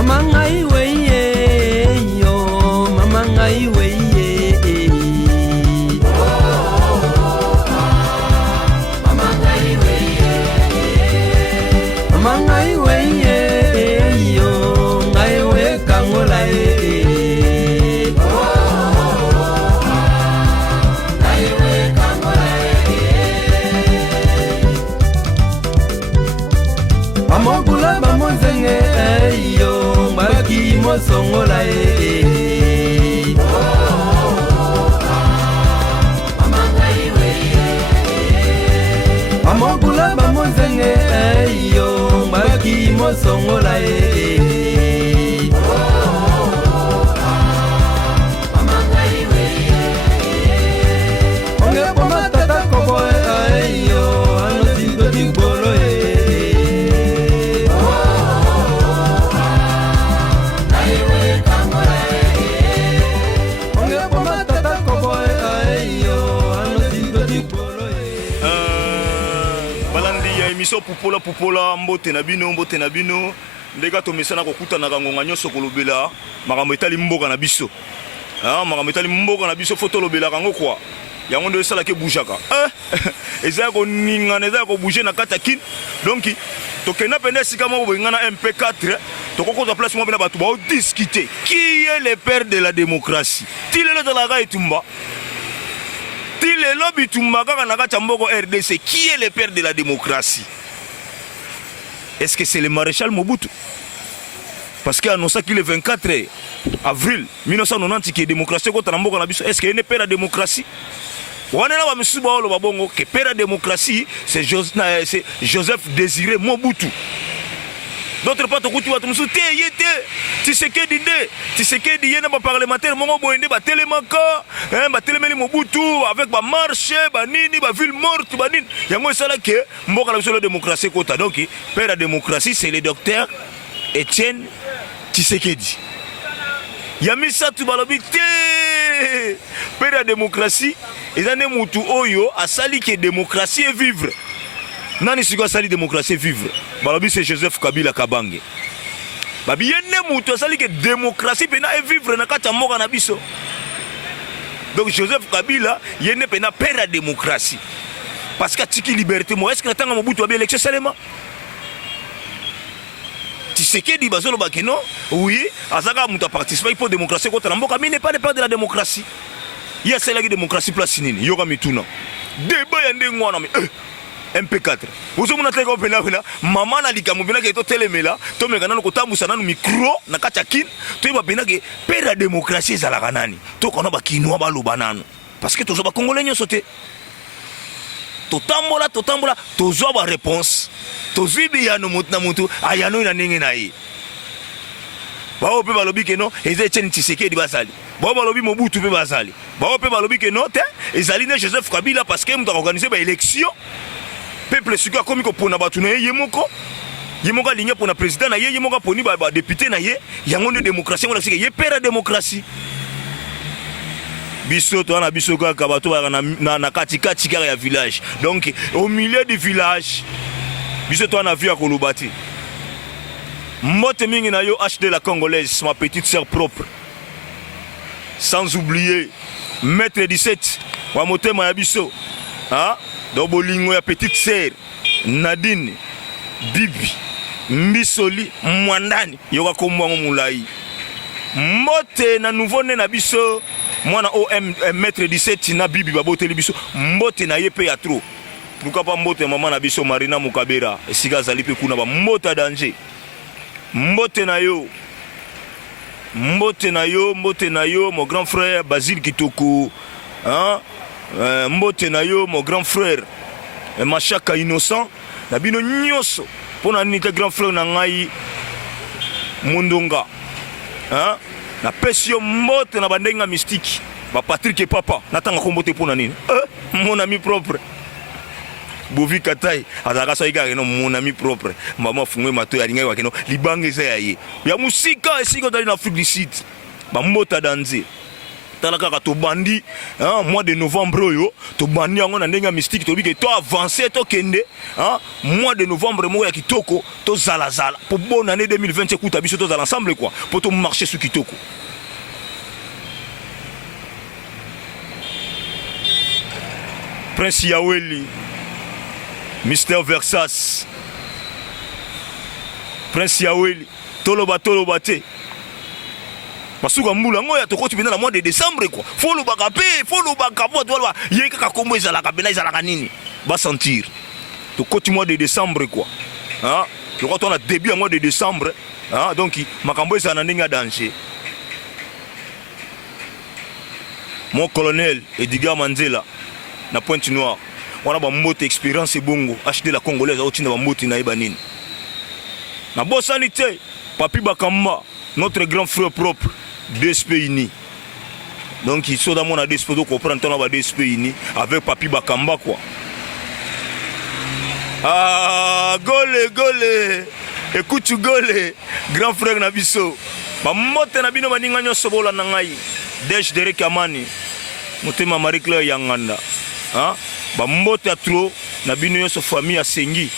Mama ngai weye yo, mama ngai weye. Mama ngai weye, mama ngai weye yo, ngai we kangola ngai we kangola Amogula bamonzenge yo, mbaki mosongola Amogula bamonzenge yo, mbaki mosongola Onge poma tata kobo yo, ano sinto digbolo émission pupola mbote na bino ndeka to mesana ko kuta na ngonga nyoso kolobela makambo etali mboka na biso makambo etali mboka na biso foto lobela kango kwa yango ndo esala ke boujaka eza ko ninga eza ko bouger na kata kin donc to kena pende sika mo bingana MP4 to ko ko place mo bina batu ba discuter qui est le père de la démocratie tilelo de la ga etumba tilelo bitumba kaka na kata mboko RDC qui est le père de la démocratie? Est-ce que c'est le maréchal Mobutu? Parce qu'il a annoncé qu'il est 24 avril 1990 qui est démocratie contre Namboka Nabiso. Est-ce qu'il est père de la démocratie? On est là, que père de la démocratie, c'est Joseph Désiré Mobutu. D'autres pas tout tu vas te soutenir tu sais que y a des parlementaires mon boyende ba telemaka ba telemeli Mobutu avec ba marché ba nini ba ville morte ba nini yango ça là que mboka la démocratie kota donc père de la démocratie c'est le docteur Étienne Tshisekedi Yamisa tu balobi te père de la démocratie ezane mutu oyo asali que démocratie et vivre. Nani siko asali démocratie vivre. Balobi c'est Joseph Kabila Kabange. Babi yene mutu asali que démocratie pena et vivre na kata mboka na biso. Donc Joseph Kabila yene pena père la démocratie. Parce que tiki liberté moi est-ce que natanga Mobutu abi élection seulement? Tu sais que dit bazolo bakeno oui, azaka mutu participer pour démocratie contre mboka mais n'est pas de la démocratie. Il y a celle qui démocratie place nini yoga mituna. Débat yande ngwana mais MP4. Vous avez dit que maman a dit que vous avez télémela, vous avez dit micro, na kachakin, vous avez dit que père la démocratie est à la ganani. Vous avez dit que parce que tous les Congolais ont sauté. Tout tambola, tous ont réponse. Tous ont dit que ayano na ningi na yi. Ba ope balobi ke non, Etienne Tshisekedi basali. Ba balobi Mobutu pe basali. Ba ope balobi ke non, ezali na Joseph Kabila parce que nous organisé ba élection. Peuple suka komi ko pona batu na yemoko ligne pour na président na yemoko poni ba député na ye yango de démocratie on a dit ye père de démocratie biso to na biso ka bato na katikati kaka ya village donc au milieu du village biso to na via kolobati mbote mingi na yo HD la congolaise ma petite sœur propre sans oublier maître 17 wa motema ya biso donc bolingo ya petite sœur Nadine Bibi Mbisoli Mwandani yoka kombwango mulai mbote na nouveau né na biso mwana OM maître 17 na Bibi baboteli biso mbote na ye pe ya trop pourquoi pas mbote maman na biso Marina Mukabera esika zali pe kuna ba mbota danger mbote na yo mon grand frère Basile Kitoko mbote na yo mon grand frère Machaka Innocent na bino nyoso pona nite grand frère na ngai Mundonga na pesio mbote na bandenga mystique ba Patrick et papa natanga kombote pona nini mon ami propre Bovi Katai azaka so igaka no mon ami propre mama fungwe mato ya lingai wakeno libange za yaye ya musika esiko dali na Afrique du Sud ba mbota danze talaka to bandi mois de novembre yo to bandi yango na ndenga mystique to bike to avancer to kende mois de novembre mo ya kitoko to zala pour bonne année 2020 écoute biso to dans l'ensemble quoi pour to marcher sur kitoko. Prince Yaweli, Mister Versas, Prince Yaweli, toloba te. Masuka mbula ngoya to koti bina la mois de décembre quoi. Faut le bakape, faut le bakapo to ba yeka ka kombo ezala ka bina ezala ka nini. Ba sentir. To koti mois de décembre quoi. Le quand on a début mois de décembre, donc makambo ezana ndinga danger. Mon colonel Edgar Mandela na Pointe Noire. On a ba moto expérience bongo, acheter la congolaise au tina ba moto na eba nini. Na bo sanité, Papi Bakamba, notre grand frère propre, DSP uni. Donc il faut dans mon DSP de comprendre ton DSP uni avec Papi Bakamba quoi. Gole. Écoute gole, grand frère na biso. Ba moto na bino baninga nyoso bola na ngai. Desh Derek Amani. Motema Marie Claire Yanganda. Ba mbote trop na bino yoso famille a sengi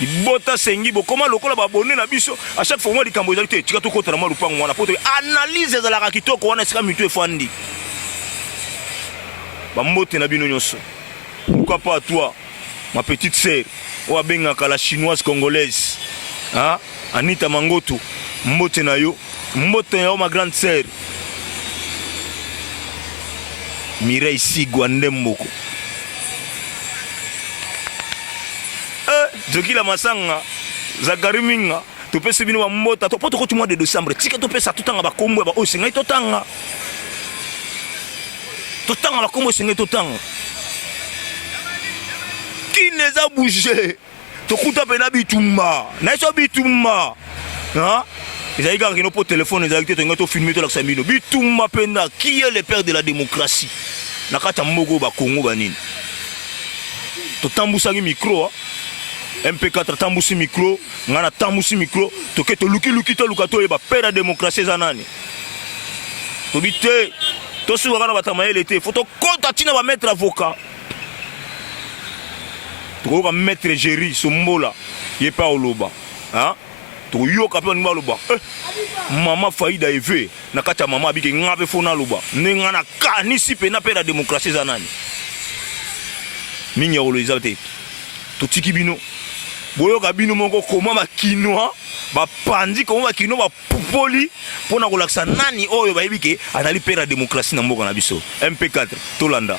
ibota sengi bo comment lokola ba bonne na biso à chaque fois moi likambo ezali te tika to kota na ma lupango wana poto analyse za la kitoko wana sika mitu efandi ba mbote na bino yoso pourquoi pas toi ma petite sœur o abenga kala chinoise congolaise Anita Mangoto mbote na yo ma grande sœur Mireille Sigwa Ndemboko Joki la masanga Zakari minga to pesi bino ba mota to poto ko mois de décembre tika to pesa to tanga ba kombo ba o singa to tanga ba kombo singa to tanga qui les a bougé to kuta pena bitumba na so bitumba ils avaient gagné nos téléphone ils avaient to filmer to la samino bitumba pena qui est le père de la démocratie na kata mbogo ba Congo banini to tambusa micro MP4 tambusi micro ngana tambusi micro toke to luki to lukato e ba père la démocratie zanani to bité to suwa kana batamaye l'été faut to konta tina ba mettre avocat to ba mettre Géry Sombola yé pa oloba to yoka pe ngba loba mama faida eve na kata mama abike ngabe fona loba ngana kanisi pe na père la démocratie zanani minya olizate to tikibino boyo kabino moko koma ba kinoa ba pandi koma ba kinoa ba pupoli pona kolakisa nani oyo ba yibike anali pera démocratie na mboka na biso MP4 tolanda.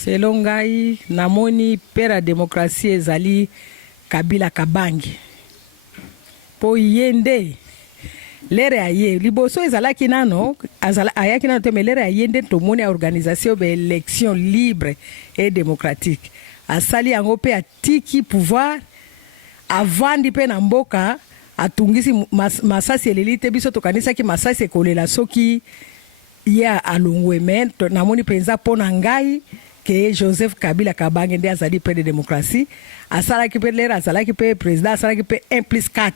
Selon ngai namoni père la démocratie ezali Kabila Kabange po yende lere aye liboso ezalaki nano ayaki nano te mais lere ayende tomoni organisation be élection libre et démocratique asali yango pe atiki pouvoir avandi pe na mboka atungisi masasi eleli te biso tokanisaki masasi ekolela soki ye alongwe men namoni penza pona ngai que Joseph Kabila Kabange nde azali près de démocratie asalaki pe lera asalaki pe président asalaki pe 1+4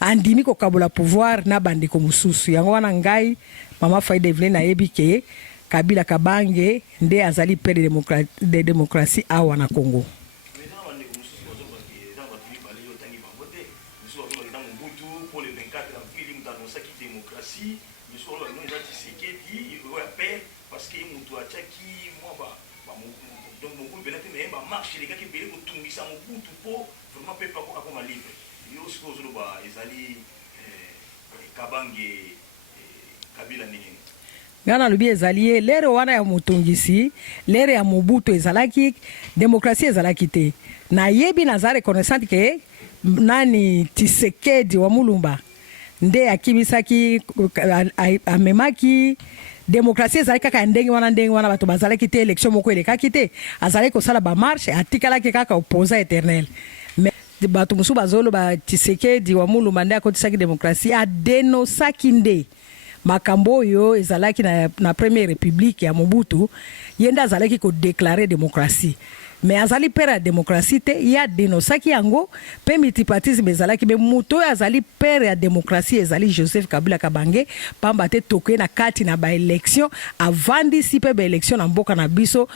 andimi ko kabola pouvoir na bandiko mususu yango wana ngai mama Faida Evelyn nayebi ke Kabila Kabange nde azali près de démocratie awa na Congo. Parce que mutu achaki mwaba donc beaucoup benate mais ba marche les gars qui belé ko tungisa mutu po vraiment pepa ko akoma libre yo suppose lo ba ezali Kabange Kabila nini ngana lubi ezali lere wana ya mutungisi lere ya Mobutu ezalaki démocratie ezalaki te na yebi na za reconnaissante ke nani Tshisekedi wa Mulumba nde akimisaki amemaki démocratie ezali kaka ndenge wana bato bazalaki te élection moko elekaki te azali kosala ba marche atikalaki kaka opposant éternel mais bato musu bazolo ba Tshisekedi wa Mulumba nde akotisaki démocratie adenosaki nde makambo oyo ezalaki na première république ya Mobutu yenda azalaki ko déclarer démocratie mais azali père ya démocratie te ya dénonçaki yango pe multipartisme ezalaki mais moto azali père ya démocratie ezali Joseph Kabila Kabange pamba te toke na kati na ba élection avandi si pe ba élection na mboka na biso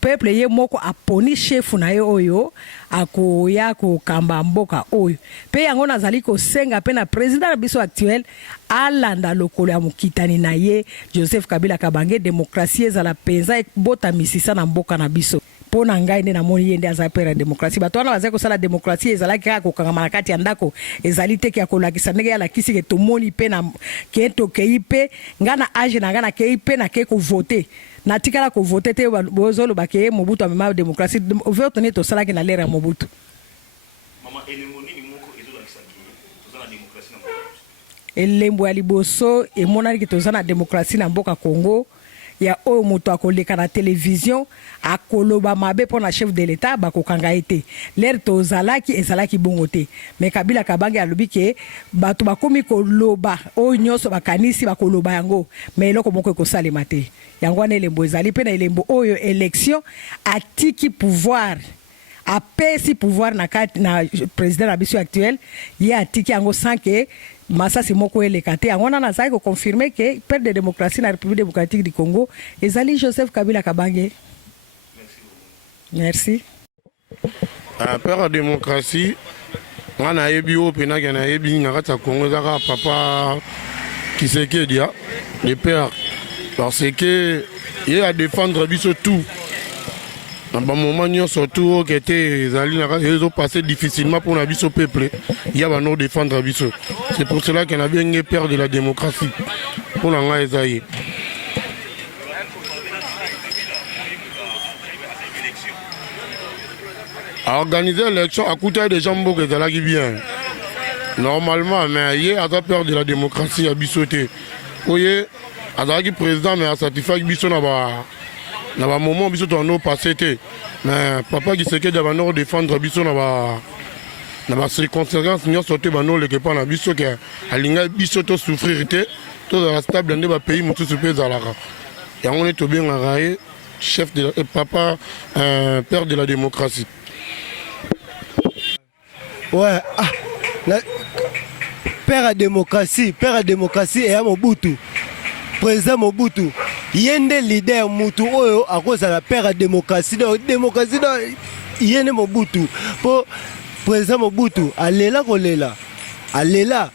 peuple ye moko aponi chef na ye oyo akoya ko kamba mboka oyo pe yango nazali ko senga pe na président na biso actuel alanda lokolo ya mokitani na ye Joseph Kabila Kabange démocratie ezala penza bota misisa na mboka na biso pona ngai nde namoni yende aza père ya démocratie bato wana bazali kosala démocratie ezalaki kaka kokangama na kati ya ndako ezali te ke ya kolakisa ndenge alakisi ke tomoni mpe na ke tokei mpe ngai na age na ngai nakei mpe nakei kovote natikala kovote te bozoloba ke Mobutu amema démocratie vote nde tosalaki na lere ya Mobutu. Elembo ya liboso emonaki toza na démocratie na mboka Congo ya oyo moto akoleka na télévision akoloba mabe pona chef de l'état bakokanga ete l'air tozalaki ezalaki bongo te mais Kabila Kabange alobi ke bato bakomi koloba oyo nyonso bakanisi bakoloba yango mais eloko moko ekosalema te yango wana elembo ezali pe na elembo oyo élection atiki pouvoir apesi pouvoir na kati na président na biso actuel ye atiki yango sans que masasi moko eleka te yango wana nazali confirmer que père de démocratie na République démocratique du Congo ezali Joseph Kabila Kabange. Merci. Père de démocratie ngana yebi o pena kana yebi ngaka Congo zaka papa Tshisekedi le père parce que il a défendre biso tout. Dans un moment surtout qui était ils ont passé difficilement pour la biso peuple. Il y a nous défendre la biso. C'est pour cela qu'on a bien peur de la démocratie. Pour la Esaïe. Organiser l'élection à coûter des gens beaucoup qui bien. Normalement, mais il y a peur de la démocratie à bisoter. Vous voyez, à la président mais à satisfaire biso na ba. Na ba moment biso to no passé té mais papa qui sait que de no défendre biso na ba circonstances nyo sauté ba no le que pas na biso que alinga biso to souffrir té to la stable ndé ba pays mutu super zalaka ya on est to bien raé chef de papa père de la démocratie. Ouais, père à démocratie et à Mobutu. Président Mobutu, yende leader Mobutu oyo à cause de la père à démocratie. Démocratie yende Mobutu. Pour président Mobutu, alela kolela. Alela.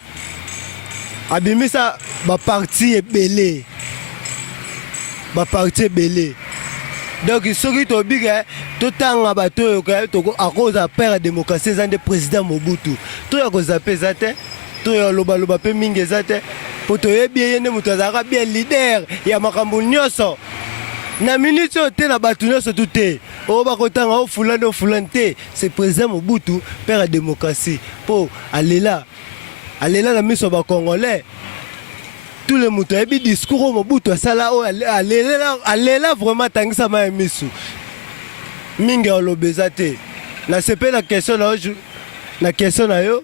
Abimisa ba parti belé. Ba parti belé. Donc ce qui to biga to tanga bato to à cause de la père à démocratie zande président Mobutu. To ya ko zapeza te, to ya loba loba pe mingeza te. Pour te bien mutazaka bien leader ya makambo nyonso na minute te na batu nyonso tout o bakotanga o fulante c'est président Mobutu père de démocratie pour aller là na miso ba congolais tout le monde a discours Mobutu sala o aller là vraiment tangisa ma miso minga olobeza te na sepe la question na yo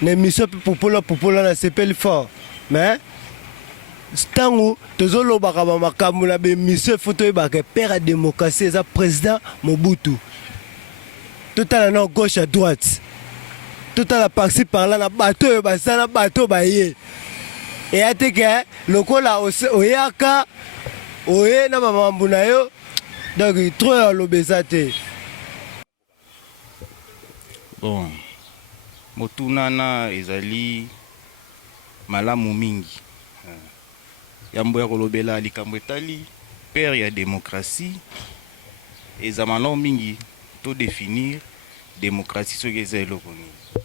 na miso popola na sepe fort. Mais tango tozolo bakaba makambo na be monsieur photo ebaka père à démocratie ça président Mobutu tout à la gauche à droite tout à la partie par là na bateau basana bateau baye et ateke lokola oyaka oye na mamambu na yo donc trop lobezate bon motunana ezali malamu mingi yambo ya kolobela likambo etali père ya démocratie eza malamu mingi to définir démocratie soki eza eloko nini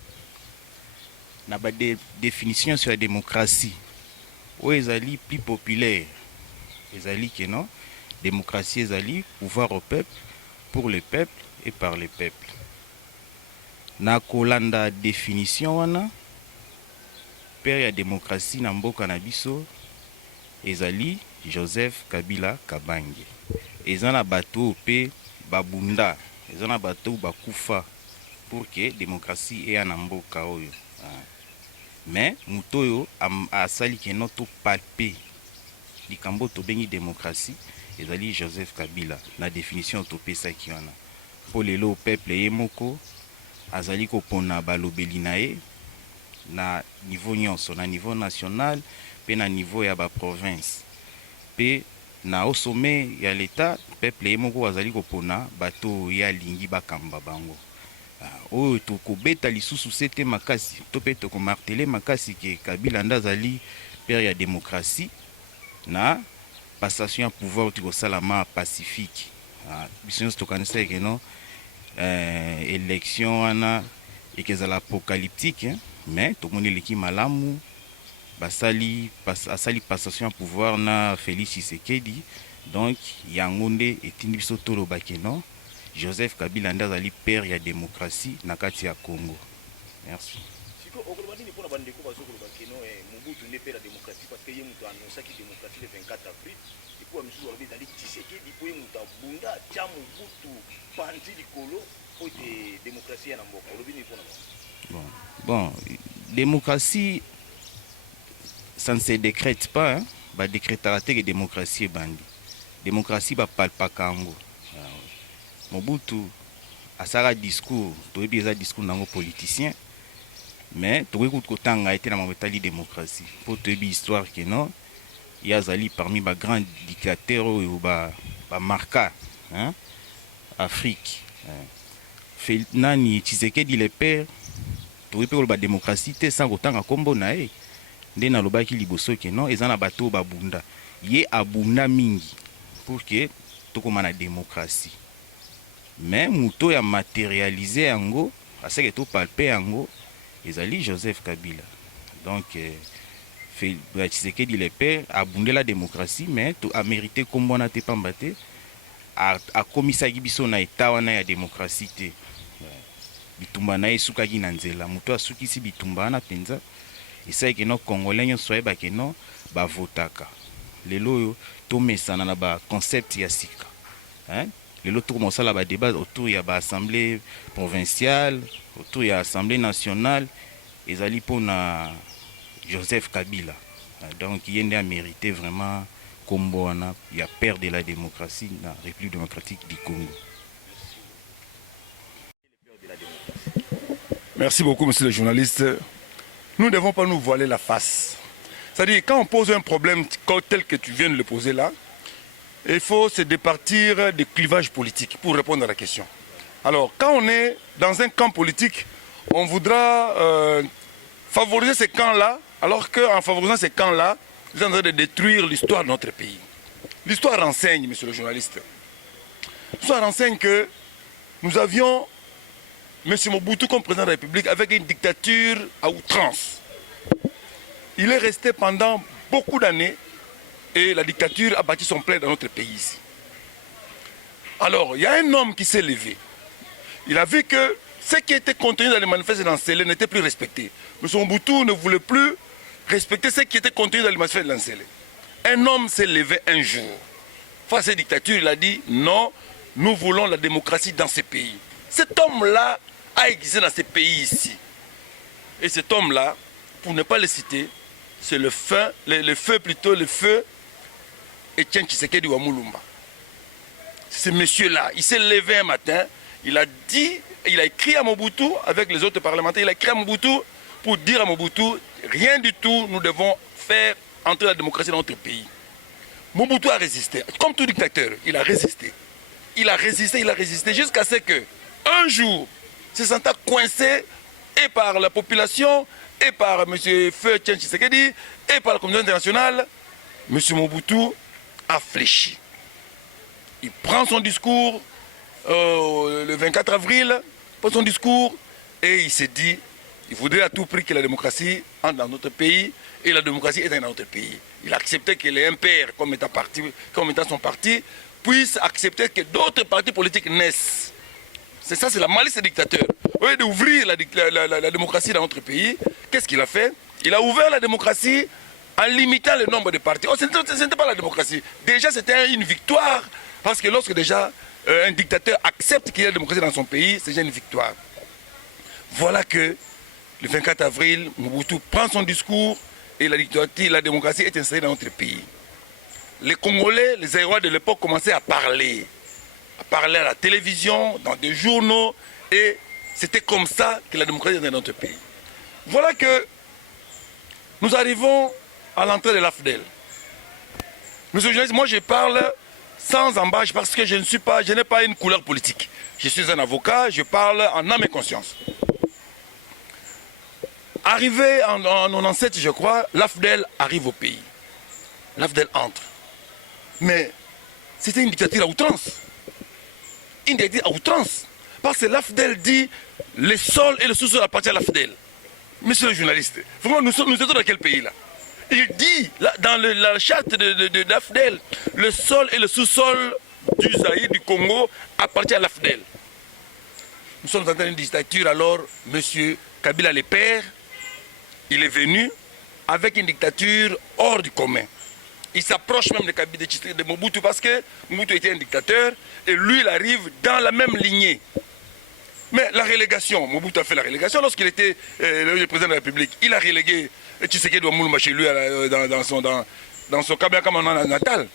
na ba définition sur la démocratie oyo ezali plus populaire ezali ke non démocratie ezali pouvoir au peuple pour le peuple et par le peuple na kolanda définition wana père ya démocratie na mboka na biso ezali Joseph Kabila Kabange eza na bato pe babunda eza na bato bakufa pour que démocratie eya na mboka oyo mais mutoyo asali keno to palper likambo tobengi démocratie ezali Joseph Kabila na définition topesaki wana mpo lelo peuple ye moko azali kopona balobeli na ye na niveau nyonso na niveau national pe na niveau ya baprovince pe na au sommet ya l'état peuple ye moko azali kopona bato ye alingi bakamba bango oyo tokobeta lisusu sete makasi to mpe tokomartele makasi ke Kabila nde azali père ya démocratie na passation ya pouvoir tikosalama pacifique biso nyonso tokanisa eke no élection wana ekezala apocalyptique mais tomoni eleki malamu asali passation ya pouvoir na Félix Tshisekedi donc yango nde etindi biso toloba keno Joseph Kabila nde azali père ya démocratie na kati ya Congo. Merci. Mobutu n'est pas la démocratie parce qu'il y a annoncé la démocratie le 24 avril et puis nous avons dit Tshisekedi puis nous avons bunda tia Mobutu pandi likolo pour la démocratie ya mboka. Bon, démocratie ça ne se décrète pas hein. Ba décrétera te que démocratie bandi. Démocratie ba palpa kango. Mobutu asara discours, to ebeza discours nango politicien. Mais tout le monde a été dans la démocratie. Pour te dire l'histoire que non, il y a parmi les grands dictateurs ou les marqueurs hein, Afrique. Nani Tshisekedi le père, tout le monde la démocratie, sans autant à combo nae. Dès na loba ki liboso que non, ils en a bateau babunda. Yé abunda mingi pour que tout comme la démocratie. Mais muto ya matérialisé ango, parce que tout palpé ango. Ezali Joseph Kabila. Donc, Tshisekedi le père a bondé la démocratie, mais a mérité comme on a été pambaté, a commis sa gibiso na etawana ya démocratie. Bitumba na esuka gi nanzela, muto asuki si bitumba na penza, isa ke no congolais nyo soye ba ke no ba votaka. Lelo yo to mesana na ba concept ya sika. Hein? Lelo to commence la ba débat autour ya ba assemblée provinciale, autour ya assemblée nationale, ezali pona Joseph Kabila. Donc il a mérité vraiment kombo wana ya père de la démocratie na République démocratique du Congo. Merci beaucoup monsieur le journaliste. Nous ne devons pas nous voiler la face. C'est-à-dire quand on pose un problème tel que tu viens de le poser là, il faut se départir des clivages politiques pour répondre à la question. Alors, quand on est dans un camp politique, on voudra favoriser ces camps-là, alors qu'en favorisant ces camps-là, nous sommes en train de détruire l'histoire de notre pays. L'histoire renseigne, monsieur le journaliste. L'histoire renseigne que nous avions M. Mobutu comme président de la République avec une dictature à outrance. Il est resté pendant beaucoup d'années et la dictature a bâti son plein dans notre pays ici. Alors, il y a un homme qui s'est levé. Il a vu que ce qui était contenu dans les manifestes lancés n'était plus respecté. M. Mobutu ne voulait plus respecter ce qui était contenu dans les manifestes lancés. Un homme s'est levé un jour. Face à cette dictature, il a dit non, nous voulons la démocratie dans ces pays. Cet homme-là a existé dans ces pays ici. Et cet homme-là, pour ne pas le citer, c'est le feu Etienne Tshisekedi Wamulumba. Ce monsieur-là, il s'est levé un matin, il a écrit à Mobutu avec les autres parlementaires, il a écrit à Mobutu pour dire à Mobutu, rien du tout, nous devons faire entrer la démocratie dans notre pays. Mobutu a résisté, comme tout dictateur, il a résisté. Il a résisté jusqu'à ce que, un jour, se sentant coincé et par la population, et par M. Feu Etienne Tshisekedi, et par la communauté internationale, M. Mobutu a fléchi. Il prend son discours le 24 avril, prend son discours et il s'est dit, il voudrait à tout prix que la démocratie entre dans notre pays et la démocratie est dans notre pays. Il a accepté que les MPR, comme étant son parti, puissent accepter que d'autres partis politiques naissent. C'est ça, c'est la malice des dictateurs. Au lieu d'ouvrir la démocratie dans notre pays, qu'est-ce qu'il a fait? Il a ouvert la démocratie en limitant le nombre de partis. Oh, ce n'était pas la démocratie. Déjà, c'était une victoire, parce que lorsque déjà un dictateur accepte qu'il y ait la démocratie dans son pays, c'est déjà une victoire. Voilà que le 24 avril, Mobutu prend son discours et la dictature, la démocratie est installée dans notre pays. Les Congolais, les Aérois de l'époque commençaient à parler à la télévision, dans des journaux, et c'était comme ça que la démocratie est dans notre pays. Voilà que nous arrivons à l'entrée de l'AFDEL. Monsieur le journaliste, moi je parle sans embâche parce que je n'ai pas une couleur politique. Je suis un avocat, je parle en âme et conscience. Arrivé en 97, je crois, l'AFDEL arrive au pays. L'AFDEL entre. Mais c'était une dictature à outrance. Une dictature à outrance. Parce que l'AFDEL dit le sol et le sous-sol appartiennent à l'AFDEL. Monsieur le journaliste, vraiment, nous sommes dans quel pays là? Il dit dans la charte de l'AFDEL, le sol et le sous-sol du Zaïre, du Congo, appartiennent à l'AFDEL. Nous sommes dans une dictature, alors M. Kabila le père, il est venu avec une dictature hors du commun. Il s'approche même de Mobutu parce que Mobutu était un dictateur et lui il arrive dans la même lignée. Mais la relégation, Mobutu a fait la relégation lorsqu'il était le président de la République. Il a relégué Tshisekedi Ouamoulou chez lui dans son Kabila natal.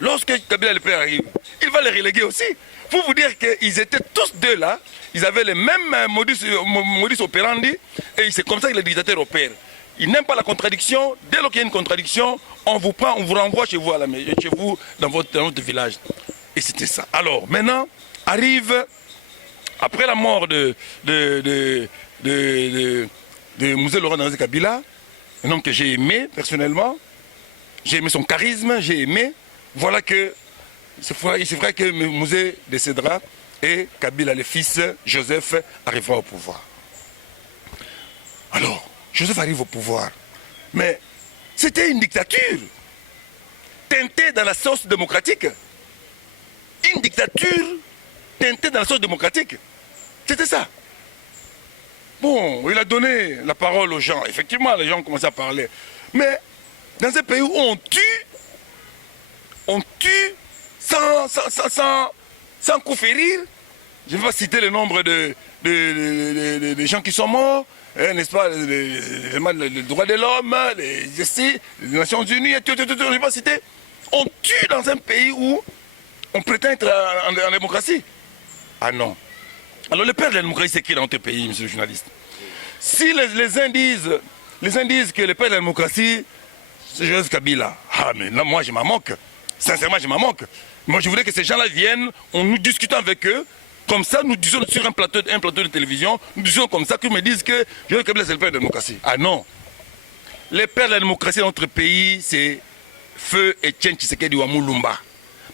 Lorsque Kabila le père arrive, il va les reléguer aussi. Pour vous dire qu'ils étaient tous deux là, ils avaient les mêmes modus operandi et c'est comme ça que les dictateurs opèrent. Ils n'aiment pas la contradiction. Dès lors qu'il y a une contradiction, on vous prend, on vous renvoie chez vous, dans votre village. Et c'était ça. Alors, maintenant, arrive, après la mort de Mzee Laurent Désiré Kabila, un homme que j'ai aimé personnellement, j'ai aimé son charisme, j'ai aimé. Voilà que c'est vrai que Mzee décédera et Kabila, le fils, Joseph, arrivera au pouvoir. Alors, Joseph arrive au pouvoir. Mais c'était une dictature teintée dans la sauce démocratique. Une dictature teintée dans la sauce démocratique. C'était ça. Bon, il a donné la parole aux gens. Effectivement, les gens ont commencé à parler. Mais dans un pays où on tue sans coup férir, je ne vais pas citer le nombre de gens qui sont morts, n'est-ce pas, les droits de l'homme, les Nations Unies, tout, je ne vais pas citer. On tue dans un pays où on prétend être en démocratie. Ah non. Alors le père de la démocratie, c'est qui dans notre pays, monsieur le journaliste? Si les uns disent que le père de la démocratie, c'est Joseph Kabila. Ah mais là, moi je m'en moque. Sincèrement, je m'en moque. Moi je voudrais que ces gens-là viennent, on nous discute avec eux. Comme ça, nous disons sur un plateau de télévision, nous disons comme ça qu'ils me disent que Joseph Kabila c'est le père de la démocratie. Ah non. Le père de la démocratie dans notre pays, c'est Feu Etienne Tshisekedi Ouamoulou.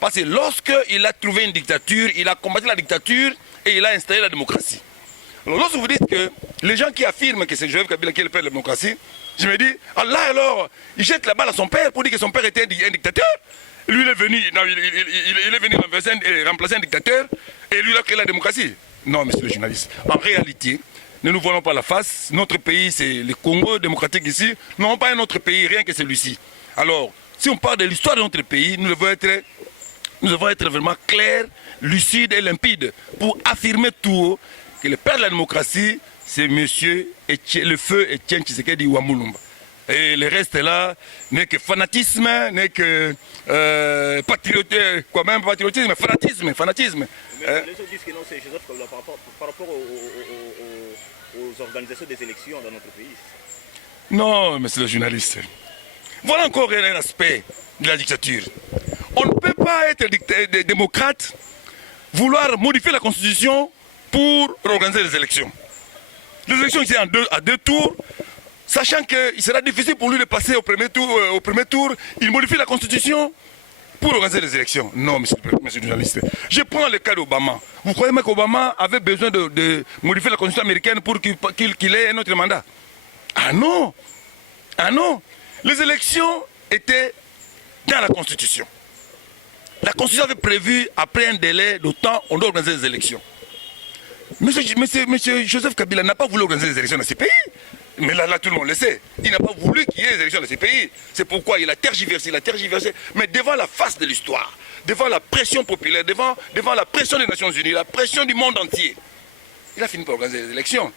Parce que lorsqu'il a trouvé une dictature, il a combattu la dictature et il a installé la démocratie. Alors lorsque vous dites que les gens qui affirment que c'est Joseph Kabila qui est le père de la démocratie, je me dis, alors, il jette la balle à son père pour dire que son père était un dictateur. Lui, il est venu, remplacer un dictateur et lui, il a créé la démocratie. Non, monsieur le journaliste. En réalité, ne nous voilons pas la face. Notre pays, c'est le Congo démocratique ici. Nous n'avons pas un autre pays, rien que celui-ci. Alors, si on parle de l'histoire de notre pays, nous devons être vraiment clairs, lucides et limpides pour affirmer tout haut que le père de la démocratie, c'est monsieur le feu Etienne Tshisekedi Ouamoulou. Et le reste là n'est que fanatisme, n'est que patriotisme, quoi même patriotisme, fanatisme. Les gens disent que non, c'est Joseph Kabila par rapport aux organisations des élections dans notre pays. Non, monsieur le journaliste. Voilà encore un aspect de la dictature. On ne peut pas être démocrate, vouloir modifier la constitution pour organiser les élections. Les élections ici à deux tours. Sachant qu'il sera difficile pour lui de passer au premier tour, il modifie la constitution pour organiser les élections. Non, monsieur le journaliste. Je prends le cas d'Obama. Vous croyez même qu'Obama avait besoin de modifier la constitution américaine pour qu'il ait un autre mandat? Ah non. Ah non. Les élections étaient dans la constitution. La constitution avait prévu, après un délai de temps, on doit organiser les élections. Monsieur Joseph Kabila n'a pas voulu organiser les élections dans ces pays. Mais là, tout le monde le sait. Il n'a pas voulu qu'il y ait des élections dans ces pays. C'est pourquoi il a tergiversé. Mais devant la face de l'histoire, devant la pression populaire, devant la pression des Nations Unies, la pression du monde entier, il a fini par organiser les élections.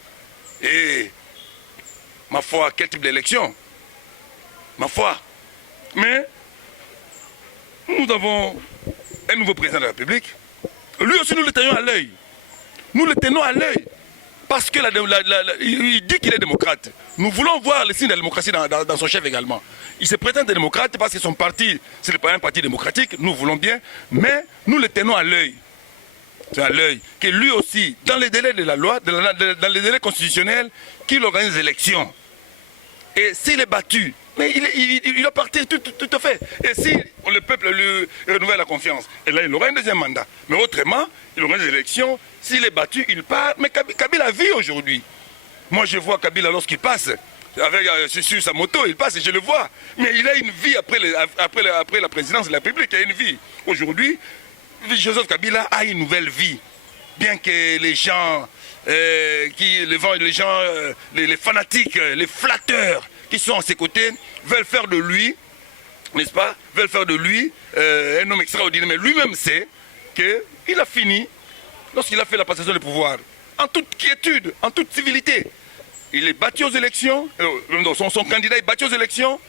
Et ma foi, quel type d'élection? Ma foi. Mais nous avons un nouveau président de la République. Lui aussi, nous le tenons à l'œil. Nous le tenons à l'œil. Parce qu'il dit qu'il est démocrate. Nous voulons voir les signes de la démocratie dans son chef également. Il se prétend démocrate parce que son parti, c'est pas un parti démocratique, nous voulons bien, mais nous le tenons à l'œil. C'est à l'œil. Que lui aussi, dans les délais de la loi, dans les délais constitutionnels, qu'il organise les élections. Et s'il est battu, mais il va partir tout à fait. Et si le peuple lui renouvelle la confiance, et là il aura un deuxième mandat. Mais autrement, il aura des élections, s'il est battu, il part. Mais Kabila vit aujourd'hui. Moi je vois Kabila lorsqu'il passe, sur sa moto, il passe et je le vois. Mais il a une vie après la présidence de la République, il a une vie. Aujourd'hui, Joseph Kabila a une nouvelle vie. Bien que les gens, les fanatiques, les flatteurs qui sont à ses côtés veulent faire de lui, n'est-ce pas, veulent faire de lui un homme extraordinaire. Mais lui-même sait qu'il a fini lorsqu'il a fait la passation du pouvoir, en toute quiétude, en toute civilité. Il est battu aux élections, son candidat est battu aux élections,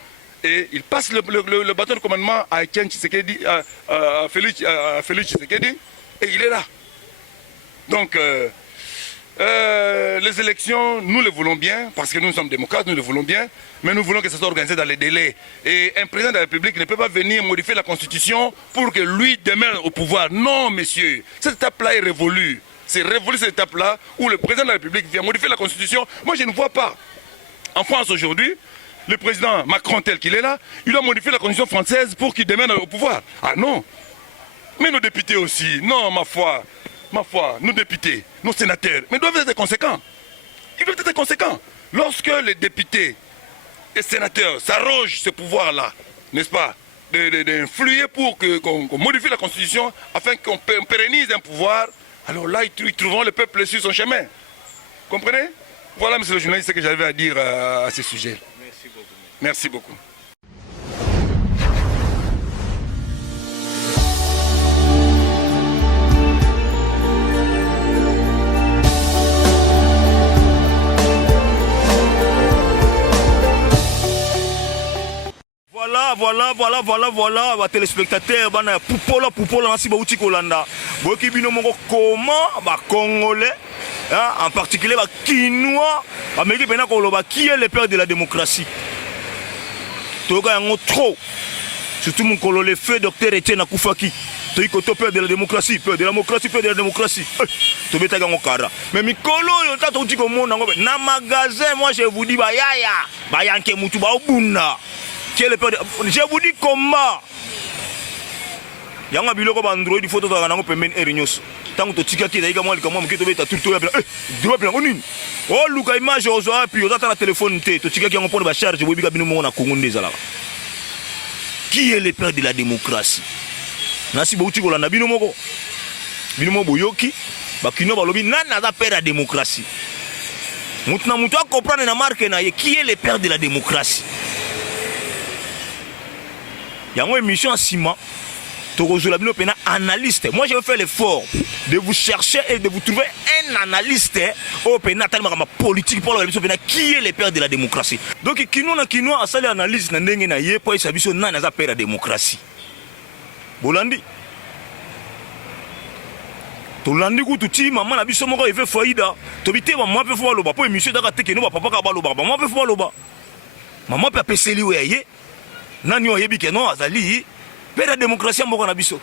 et il passe le bâton de commandement à Etienne Tshisekedi, à Félix Tshisekedi, et il est là. Donc, les élections, nous les voulons bien, parce que nous sommes démocrates, nous les voulons bien, mais nous voulons que ça soit organisé dans les délais. Et un président de la République ne peut pas venir modifier la Constitution pour que lui demeure au pouvoir. Non, messieurs, cette étape-là est révolue. C'est révolu cette étape-là où le président de la République vient modifier la Constitution. Moi, je ne vois pas. En France, aujourd'hui, le président Macron, tel qu'il est là, il doit modifier la Constitution française pour qu'il demeure au pouvoir. Ah non. Mais nos députés aussi. Non, ma foi, nos députés, nos sénateurs, mais doivent être conséquents. Ils doivent être conséquents. Lorsque les députés et sénateurs s'arrogent ce pouvoir-là, n'est-ce pas, d'influer pour qu'on modifie la Constitution afin qu'on pérennise un pouvoir, alors là, ils trouveront le peuple sur son chemin. Comprenez? Voilà, monsieur le journaliste, ce que j'avais à dire à ce sujet. Merci beaucoup. Merci beaucoup. Voilà, les téléspectateurs, poupola, nasi bauti kolanda. Boki bino moko comment, Congolais, en particulier Kinois, Amérique pena koloba qui est le père de la démocratie. Toka yango trop. Surtout mon colo le feu docteur Etienne Akufaki. Toi koto père de la démocratie, père de la démocratie, père de la démocratie. To beta gango kara. Mais mikolo yo tato uti ko mona ngo na magasin, moi je vous dis ba yaya, ba yanke mutu ba obunda. Je vous dis comment. Yanga biloko ba Android photo za nango pembeni erinyoso. Tango to tikaki daika moi likamwa mkito beta turto ya bla. Drop la onini. Oh luka image ozo api ozata na téléphone te to tikaki yango pona ba charge bobika bino mo na Congo ndezala. Qui est le père de la démocratie? Nasi bouti kolanda bino moko. Bino mo boyoki ba kino ba lobi nana za père de la démocratie. Mutuna mutu a comprendre na marque na ye qui est le père de la démocratie? Il y a une émission en ciment. Analyste. Moi, je vais faire l'effort de vous chercher et de vous trouver un analyste au politique pour qui est le père de la démocratie. Donc, qui nous a fait l'analyse pour le père de la démocratie. Bolandi. Tolandi kututi maman na biso moko efe faida. Tobite maman pe fo loba po émission daka teke no papa ka ba loba. Maman pe fo loba. Maman pe peseli weye. Nani oyebi ke non azali père de la démocratie moko na biso.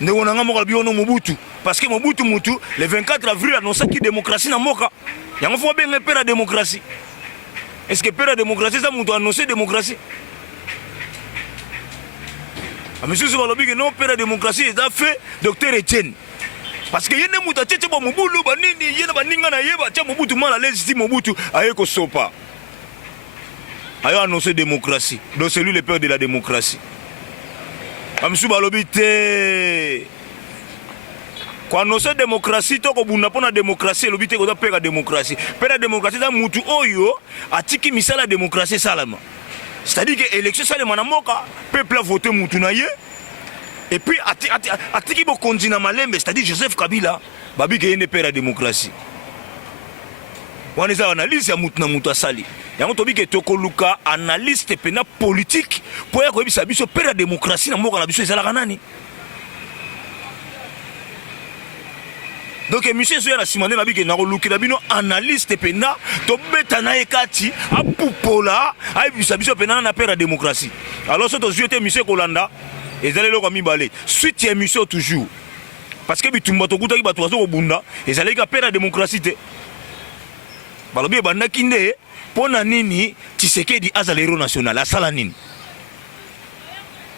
Ndeko nanga moko biono Mobutu parce que Mobutu mutu le 24 avril annonça qui démocratie na moka. Yango fo ben père de la démocratie. Est-ce que père de la démocratie ça mutu annoncer démocratie? Ah monsieur Zobalobi que non père de la démocratie est fait docteur Etienne. Parce que yene mutu tete ba mobulu ba nini yene ba ninga na yeba tia Mobutu mal à l'aise si Mobutu ayeko sopa. Ayo annoncé démocratie. Donc c'est lui le père de la démocratie. Amsou balobité. Quand annoncer démocratie, to ko bunda pona démocratie, lobité ko père la démocratie. Père la démocratie da mutu oyo atiki misala démocratie salama. C'est-à-dire que élection salama na moka, peuple a voté mutu na ye. Et puis atiki bo kondina malembe, c'est-à-dire Joseph Kabila, babi ke yene père la démocratie. wana eza analyse ya mutu na mutu asali yango tobike tokoluka analyste pena politique po ya koyebisa biso pere ya démocratie na mboka na biso ezalaka nani. Donc monsieur Zoya na simande na bike na kolukila bino analyste pena tobeta na ekati apupola ayebisa biso pena na pere ya démocratie. Alors so tozwi te monsieur kolanda ezali loko mibale suite ya émission toujours parce que bitumba tokutaki bato bazo kobunda ezali ka pere ya démocratie te. Balobi bandaki nde pona nini Tshisekedi azali héros national asala nini?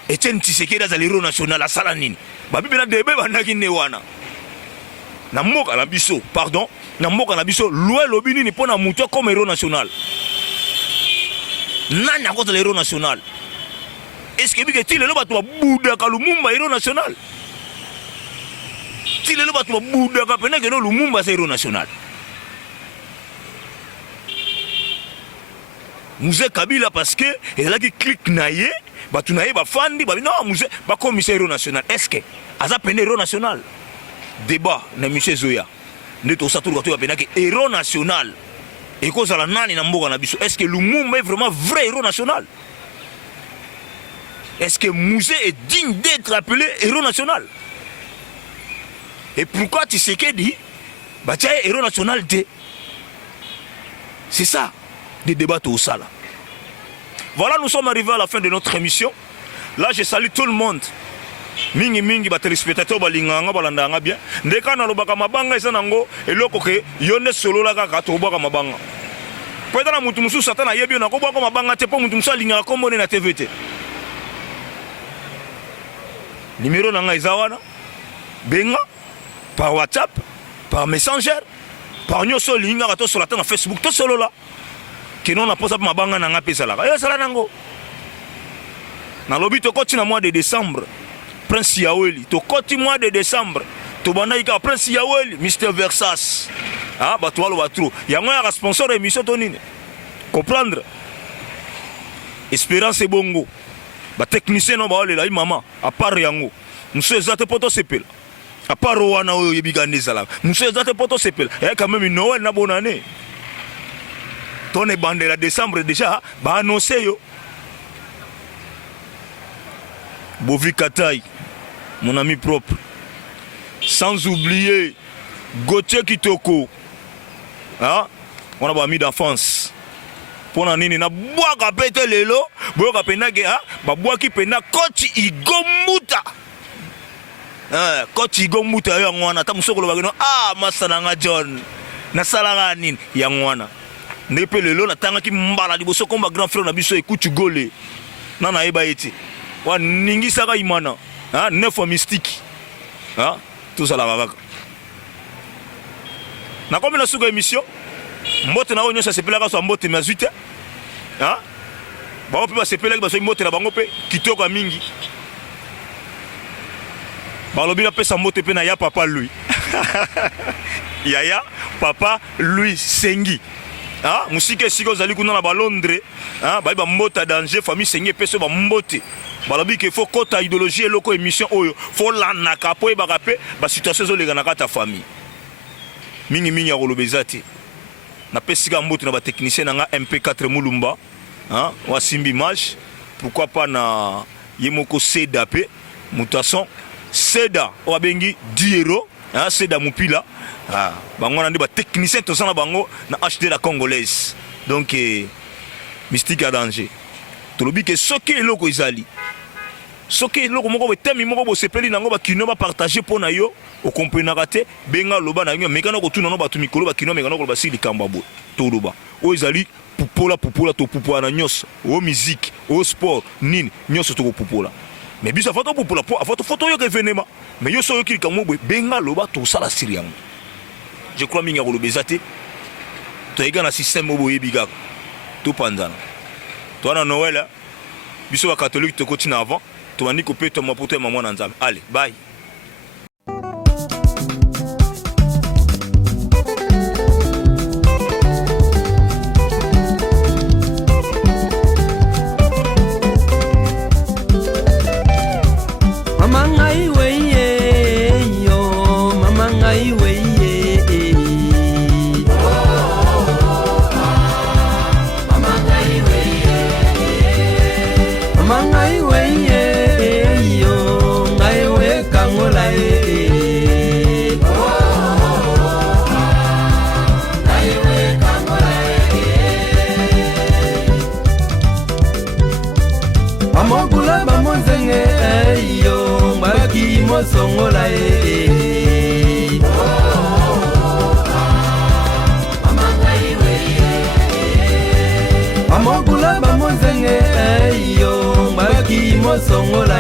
Etienne Tshisekedi azali héros national asala nini? Babi bena debe bandaki nde wana. Na mboka na biso, pardon, na mboka na biso loi lobi nini pona mutu comme héros national? Nani akozala héros national? Est-ce que bike ti lelo bato babudaka Lumumba héros national? Ti lelo bato babudaka pena ke no Lumumba c'est héros national. Mouze Kabila parce que il a qui clique naie, bah tu naie bah fandi bah non Mouze bah commissaire héros national. Est-ce que aza peine héros national? Débat na monsieur Zoya. Ne to satou gato ya que héros national. Et cause à la nani na mboka na biso. Est-ce que Lumumba est vraiment vrai héros national? Est-ce que Mouze est digne d'être appelé héros national? Et pourquoi tu sais qu'il dit bah tu es héros national? C'est ça. Des débats au sala. Voilà, nous sommes arrivés à la fin de notre émission. Là, je salue tout le monde. Mingi mingi ba téléspectateurs balinganga balandanga bien. Ndeka na lobaka mabanga isa nango eloko ke yonde solo la kaka to baka mabanga. Pweda na mutu musu satana yebi na ko baka mabanga te po mutu musu alinga kombo na TVT. Numéro nanga izawana benga par WhatsApp, par Messenger, par nyoso linga to sur la Facebook to solo là. Que non a posé ma banga na ngapesa la. Eh sala nango. Na lobi to koti na mois de décembre. Prince Yaweli to koti mois de décembre. To banda ika Prince Yaweli, Mr Versas. Ah ba to ba trop. Ya nga sponsor émission to nini. Comprendre. Espérance bongo. Ba technicien no ba ole la maman à part yango. Monsieur zate poto sepela. À part wana oyo yebigande zala. Monsieur zate poto sepela. Eh quand même Noël na bonne année. Ton est bandé la décembre déjà, bah annoncé yo. Bovi Kataï, mon ami propre. Sans oublier Gauthier Kitoko. Hein? On a pas mis d'enfance. Pour nini na bois ka pété lelo, bois ka pena ke ha, ba bois ki pena Koti Igomuta. Koti Igomuta yo ngwana ta musoko lo bagino masana nga John. Na salanga nini ya ngwana. Nepe lelo na tanga ki mbala liboso komba grand frère na biso ekutu gole nana eba eti wa ningi saka imana neuf mystique tout ça la kaka na comme na suka émission mbote na onyo ça sepela ka so mbote ma 8 ba opi ba sepela ba so mbote na bango pe kitoko mingi ba lobi na pesa mbote pe na ya papa lui yaya papa lui sengi. Musike siko zali kuna na ba Londres, ba ba mbota danger famille sengi peso ba mbote. Balobi ke faut kota idéologie loko émission oyo, faut la naka po e ba kapé ba situation zo lega na kata famille. Mingi mingi ya kolobezati. Na pesika mbote na ba technicien nga MP4 Mulumba, wa simbi image, pourquoi pas na yemoko Seda pe, mutation Seda o bengi 10 €, Seda mupila. Bango na ba technicien to sana bango na acheter la congolaise. Donc mystique à danger. To lobi ke soki eloko izali. Soki eloko moko be temi moko bo sepeli nango ba kino ba partager pona yo o comprendre kate benga loba na yo mekana ko tuna no ba tu mikolo ba kino mekana ko ba sili kamba bo. To loba. O izali pupola to pupola na nyos. O musique, o sport, nini nyos to ko pupola. Mais biso foto pupola po foto yo ke venema. Mais yo so yo ki kamo benga loba to sala siriam. Je crois minga ko bezate to ega na système obo yebiga to panzana to na Noël biso ba catholique to continue avant to ani ko pe to mapoto maman na nzambe. Allez bye. Mama ngai weye yo, mama ngai weye. mosongola Amogula bamonzenge yo baki mosongola